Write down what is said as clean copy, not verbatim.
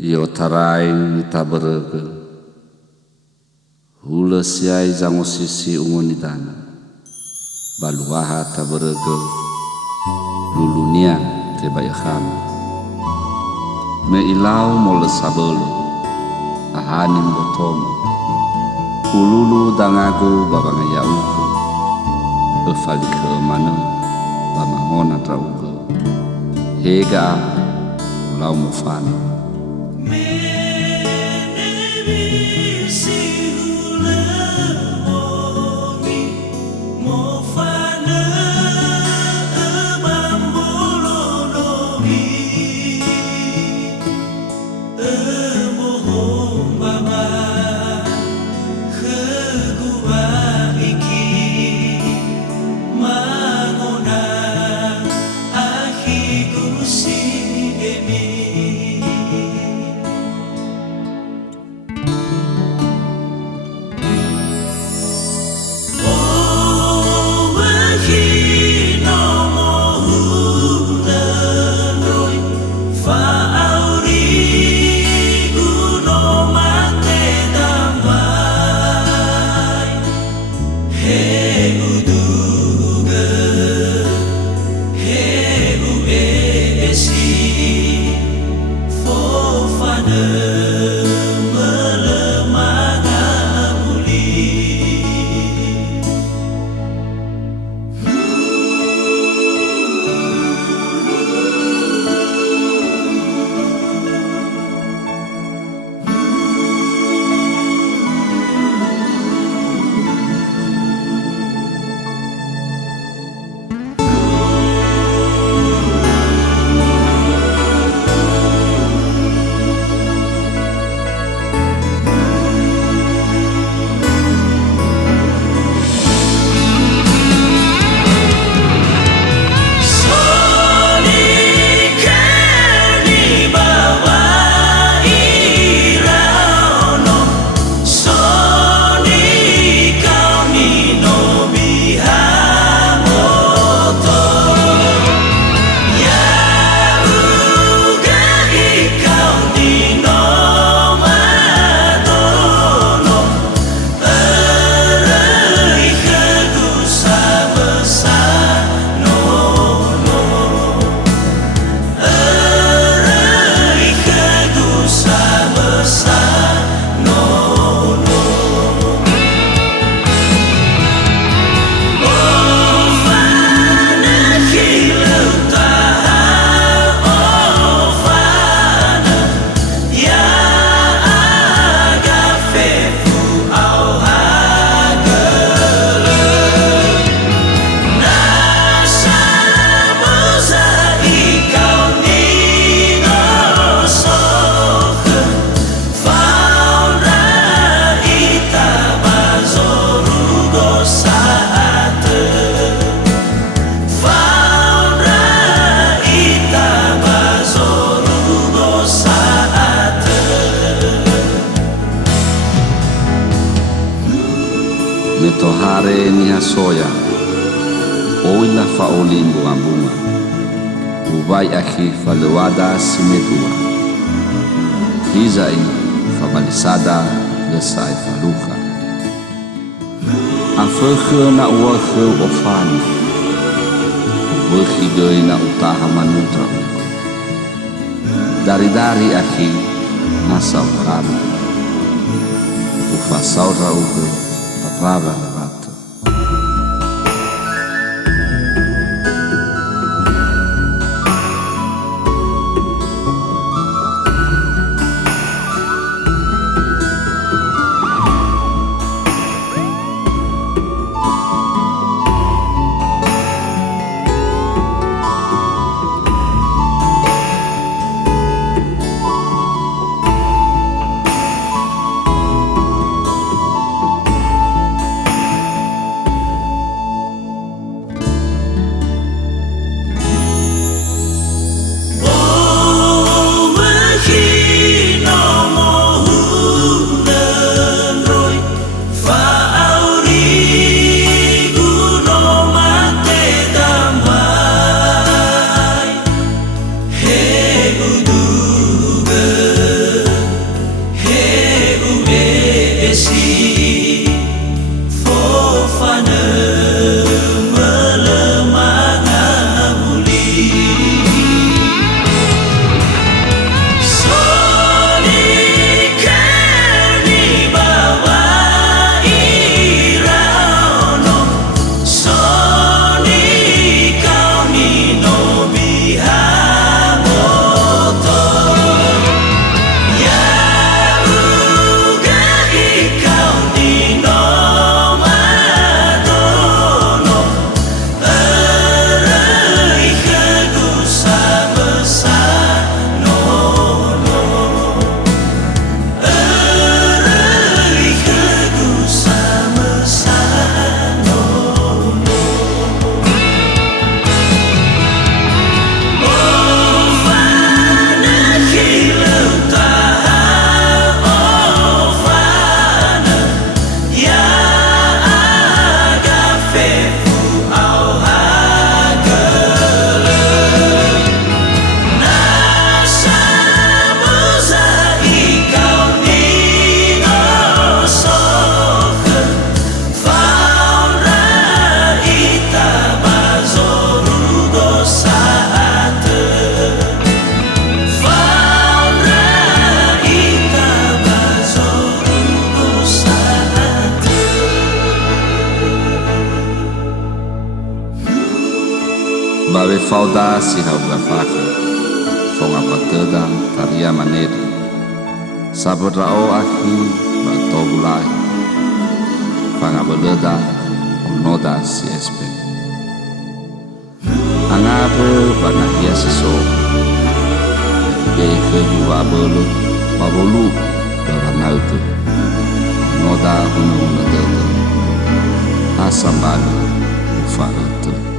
Yo tarai taberege hula siai zango sisi ungonidana baluaha taberege lulunia tebayakhan me ilau mole sabelu ahanim botomo ululu dangagu babangaya uke efalike mane bamangona trauke hega ulau mufana Metohare ni hasoya oila faoli bunga ubai akhi falewada simetua hizai fabalisada lesai faluka afekhe na uwakhe ofani uwakhi na utaha manutra dari akhi nasa ukhana ufasaura uke paprava levato Bawe fauda si hau gafaka fonga pateda taria maneri sabrao ahi batobulai fanga beleda onoda si espe angabe banahia siso ke dua bolu babolu babanautu noda hunu tetu asambalu ufa itu